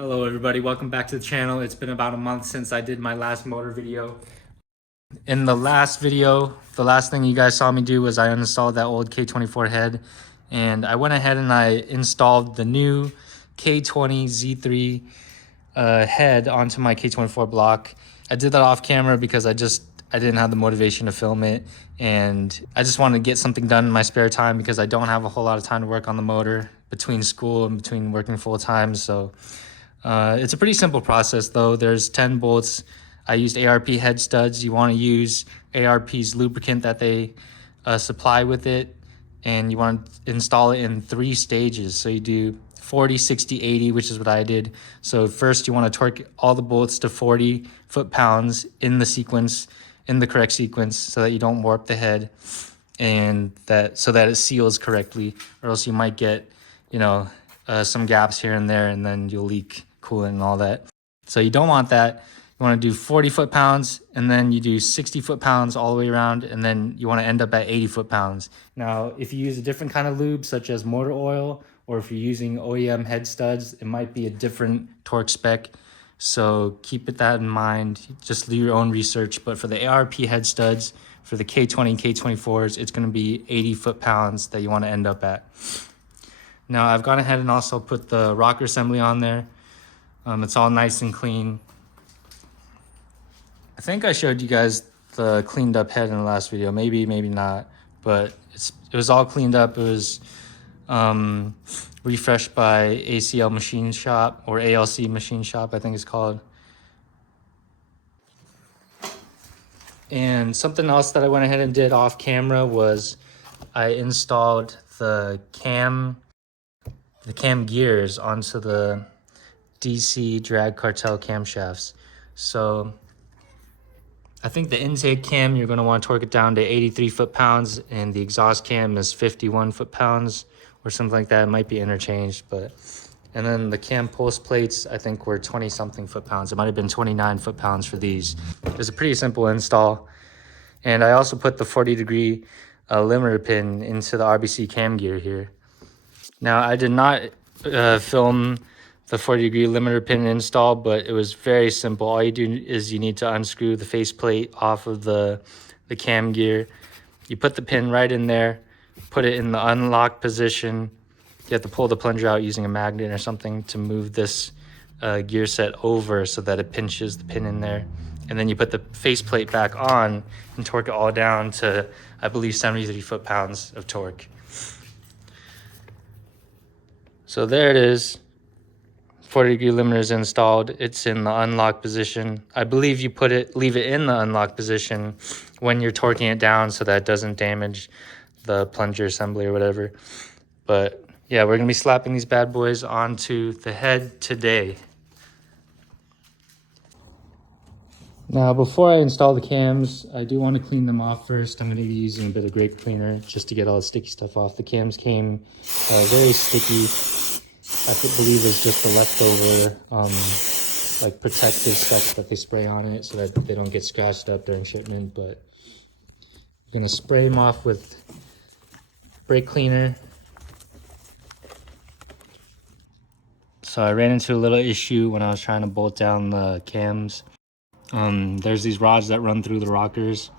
Hello everybody, welcome back to the channel. It's been about a month since I did my last motor video. In the last video, the last thing you guys saw me do was I uninstalled that old K24 head, and I went ahead and I installed the new K20 Z3 head onto my K24 block. I did that off camera because I didn't have the motivation to film it, and I just wanted to get something done in my spare time because I don't have a whole lot of time to work on the motor between school and between working full time. So it's a pretty simple process though. There's 10 bolts. I used ARP head studs. You want to use ARP's lubricant that they supply with it, and you want to install it in 3 stages. So you do 40, 60, 80, which is what I did. So first you want to torque all the bolts to 40 foot-pounds in the correct sequence, so that you don't warp the head, and so that it seals correctly, or else you might get, some gaps here and there, and then you'll leak coolant and all that. So you don't want that. You want to do 40 foot-pounds, and then you do 60 foot-pounds all the way around, and then you want to end up at 80 foot-pounds. Now, if you use a different kind of lube, such as motor oil, or if you're using OEM head studs, it might be a different torque spec. So keep that in mind. Just do your own research. But for the ARP head studs, for the K20 and K24s, it's going to be 80 foot-pounds that you want to end up at. Now, I've gone ahead and also put the rocker assembly on there. It's all nice and clean. I think I showed you guys the cleaned up head in the last video. Maybe not. But it was all cleaned up. It was refreshed by ACL Machine Shop, or ALC Machine Shop, I think it's called. And something else that I went ahead and did off camera was I installed the cam gears onto the DC drag cartel camshafts. So I think the intake cam, you're going to want to torque it down to 83 foot-pounds, and the exhaust cam is 51 foot-pounds or something like that. It might be interchanged, and then the cam post plates, I think, were 20-something foot-pounds. It might have been 29 foot-pounds for these. It's a pretty simple install. And I also put the 40-degree limiter pin into the RBC cam gear here. Now, I did not film the 40-degree limiter pin install, but it was very simple. All you do is you need to unscrew the faceplate off of the cam gear. You put the pin right in there, put it in the unlock position. You have to pull the plunger out using a magnet or something to move this gear set over so that it pinches the pin in there. And then you put the faceplate back on and torque it all down to, I believe, 73 foot-pounds of torque. So there it is. 40-degree limiter is installed. It's in the unlock position. I believe you leave it in the unlock position when you're torquing it down so that it doesn't damage the plunger assembly or whatever. But yeah, we're gonna be slapping these bad boys onto the head today. Now, before I install the cams, I do want to clean them off first. I'm going to be using a bit of grape cleaner just to get all the sticky stuff off. The cams came very sticky. I believe it's just the leftover like protective stuff that they spray on it so that they don't get scratched up during shipment. But I'm going to spray them off with brake cleaner. So I ran into a little issue when I was trying to bolt down the cams. There's these rods that run through the rockers.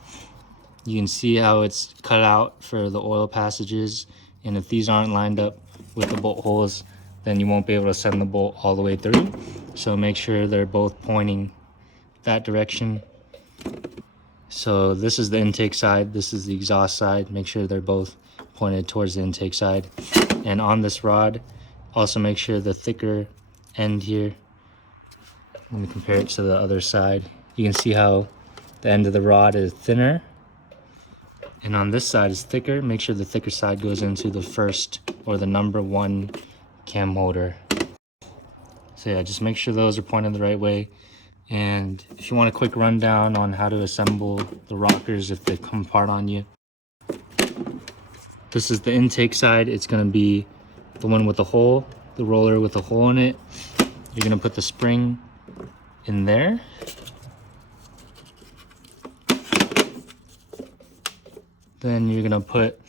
You can see how it's cut out for the oil passages, and if these aren't lined up with the bolt holes, then you won't be able to send the bolt all the way through. So make sure they're both pointing that direction. So this is the intake side, this is the exhaust side. Make sure they're both pointed towards the intake side. And on this rod, also make sure the thicker end here, let me compare it to the other side. You can see how the end of the rod is thinner, and on this side is thicker. Make sure the thicker side goes into the first, or the number 1 cam holder. So yeah, just make sure those are pointed the right way. And if you want a quick rundown on how to assemble the rockers if they come apart on you, this is the intake side. It's going to be the one with the hole, the roller with a hole in it. You're going to put the spring in there. Then you're going to put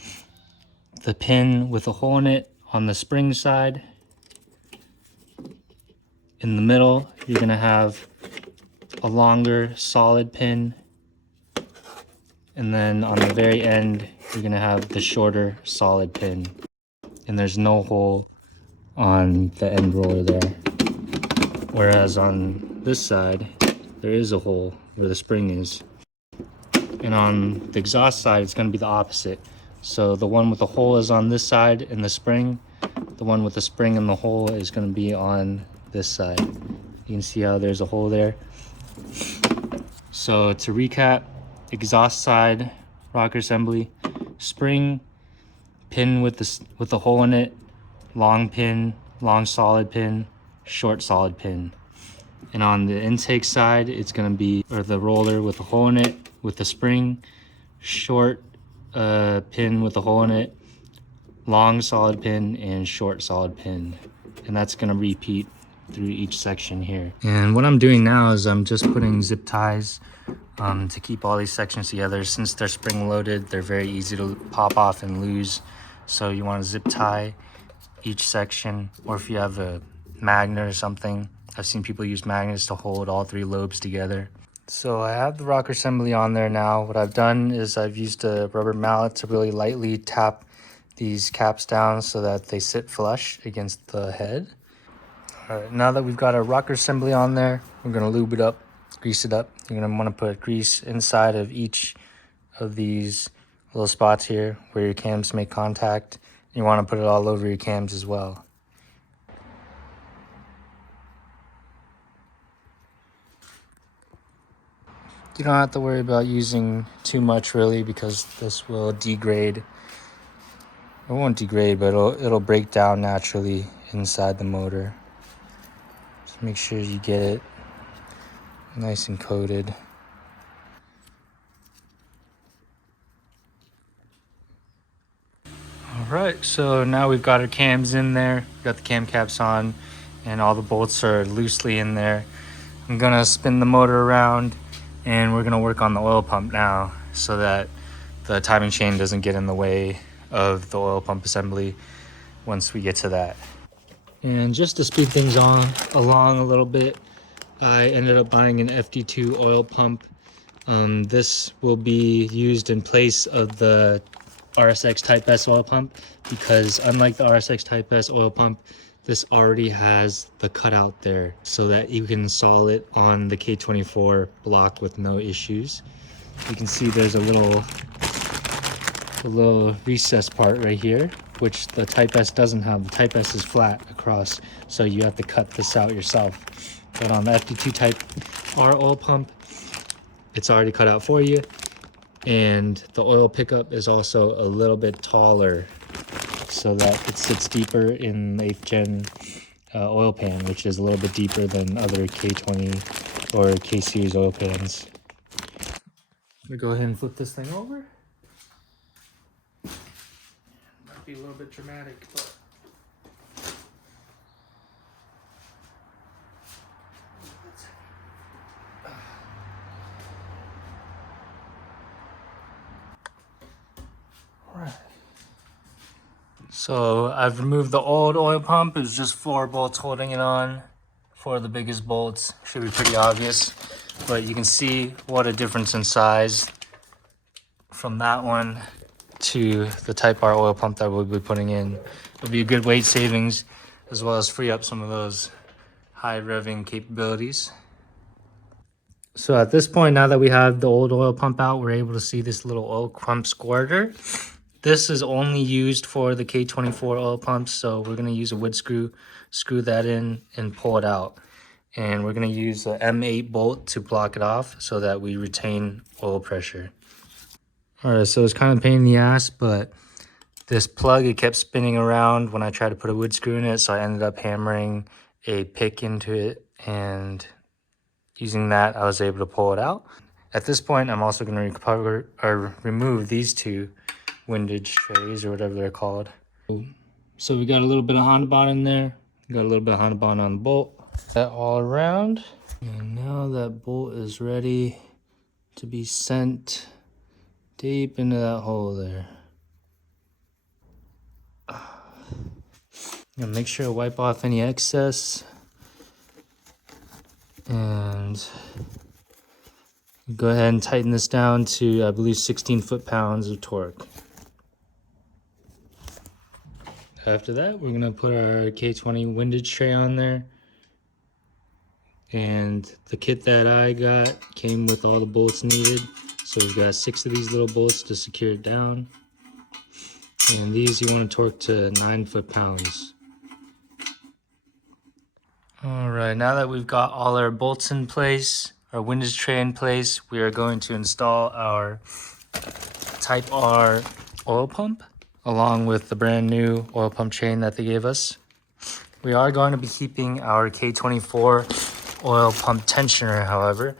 the pin with a hole in it on the spring side. In the middle, you're gonna have a longer solid pin. And then on the very end, you're gonna have the shorter solid pin. And there's no hole on the end roller there. Whereas on this side, there is a hole where the spring is. And on the exhaust side, it's gonna be the opposite. So the one with the hole is on this side in the spring. The one with the spring and the hole is gonna be on this side. You can see how there's a hole there. So to recap, exhaust side, rocker assembly, spring, pin with the hole in it, long pin, long solid pin, short solid pin. And on the intake side, it's gonna be, or the roller with the hole in it, with the spring, short pin with the hole in it, long solid pin, and short solid pin. And that's gonna repeat through each section here. And what I'm doing now is I'm just putting zip ties to keep all these sections together. Since they're spring loaded, they're very easy to pop off and lose. So you want to zip tie each section, or if you have a magnet or something. I've seen people use magnets to hold all three lobes together. So I have the rocker assembly on there now. What I've done is I've used a rubber mallet to really lightly tap these caps down so that they sit flush against the head. All right, now that we've got our rocker assembly on there, we're gonna lube it up, grease it up. You're gonna wanna put grease inside of each of these little spots here where your cams make contact. You wanna put it all over your cams as well. You don't have to worry about using too much really, because this will degrade. It won't degrade, but it'll break down naturally inside the motor. Just make sure you get it nice and coated. All right, so now we've got our cams in there, we've got the cam caps on, and all the bolts are loosely in there. I'm gonna spin the motor around, and we're gonna work on the oil pump now so that the timing chain doesn't get in the way of the oil pump assembly once we get to that. And just to speed things along a little bit, I ended up buying an FD2 oil pump. This will be used in place of the RSX Type S oil pump, because unlike the RSX Type S oil pump, this already has the cutout there so that you can install it on the K24 block with no issues. You can see there's a little recess part right here, which the Type S doesn't have. The Type S is flat across, so you have to cut this out yourself. But on the FD2 Type R oil pump, it's already cut out for you. And the oil pickup is also a little bit taller so that it sits deeper in the 8th gen oil pan, which is a little bit deeper than other K20 or K series oil pans. I'm gonna go ahead and flip this thing over. Might be a little bit dramatic, but so I've removed the old oil pump. It was just 4 bolts holding it on. 4 of the biggest bolts. Should be pretty obvious, but you can see what a difference in size from that one to the Type R oil pump that we'll be putting in. It'll be a good weight savings, as well as free up some of those high revving capabilities. So at this point, now that we have the old oil pump out, we're able to see this little oil pump squirter. This is only used for the K24 oil pumps, so we're going to use a wood screw that in and pull it out. And we're going to use the M8 bolt to block it off so that we retain oil pressure. Alright, so it's kind of a pain in the ass, but this plug, it kept spinning around when I tried to put a wood screw in it, so I ended up hammering a pick into it, and using that, I was able to pull it out. At this point, I'm also going to remove these 2 windage trays, or whatever they're called. So we got a little bit of Honda Bond in there. We got a little bit of Honda Bond on the bolt. That all around. And now that bolt is ready to be sent deep into that hole there. Now make sure to wipe off any excess. And go ahead and tighten this down to, I believe, 16 foot-pounds of torque. After that, we're gonna put our K20 windage tray on there. And the kit that I got came with all the bolts needed. So we've got 6 of these little bolts to secure it down. And these you want to torque to 9 foot-pounds. All right, now that we've got all our bolts in place, our windage tray in place, we are going to install our Type R oil pump along with the brand new oil pump chain that they gave us. We are going to be keeping our K24 oil pump tensioner, however,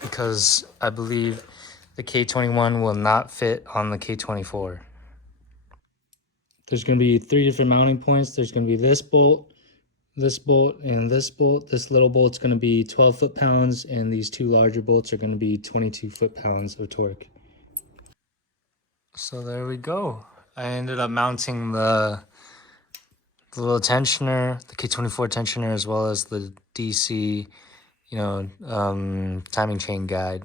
because I believe the K21 will not fit on the K24. There's going to be 3 different mounting points. There's going to be this bolt, and this bolt. This little bolt's going to be 12 foot-pounds, and these 2 larger bolts are going to be 22 foot-pounds of torque. So there we go. I ended up mounting the little tensioner, the K24 tensioner, as well as the DC, timing chain guide.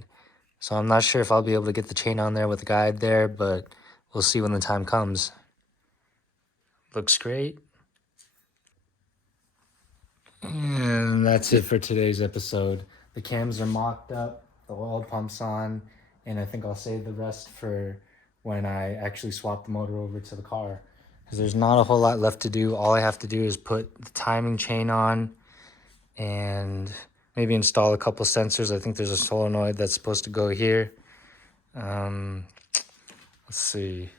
So I'm not sure if I'll be able to get the chain on there with the guide there, but we'll see when the time comes. Looks great. And that's it for today's episode. The cams are mocked up, the oil pump's on, and I think I'll save the rest for when I actually swap the motor over to the car. Because there's not a whole lot left to do. All I have to do is put the timing chain on and maybe install a couple sensors. I think there's a solenoid that's supposed to go here. Let's see.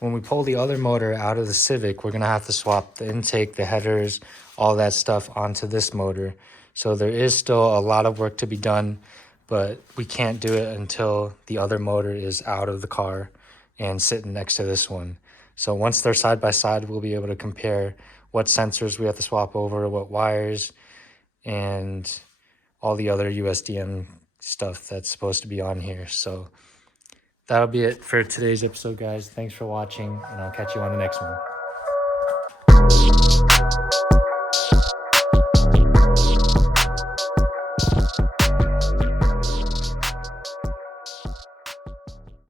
When we pull the other motor out of the Civic, we're going to have to swap the intake, the headers, all that stuff onto this motor. So there is still a lot of work to be done, but we can't do it until the other motor is out of the car and sitting next to this one. So once they're side by side, we'll be able to compare what sensors we have to swap over, what wires, and all the other USDM stuff that's supposed to be on here. So that'll be it for today's episode, guys. Thanks for watching, and I'll catch you on the next one.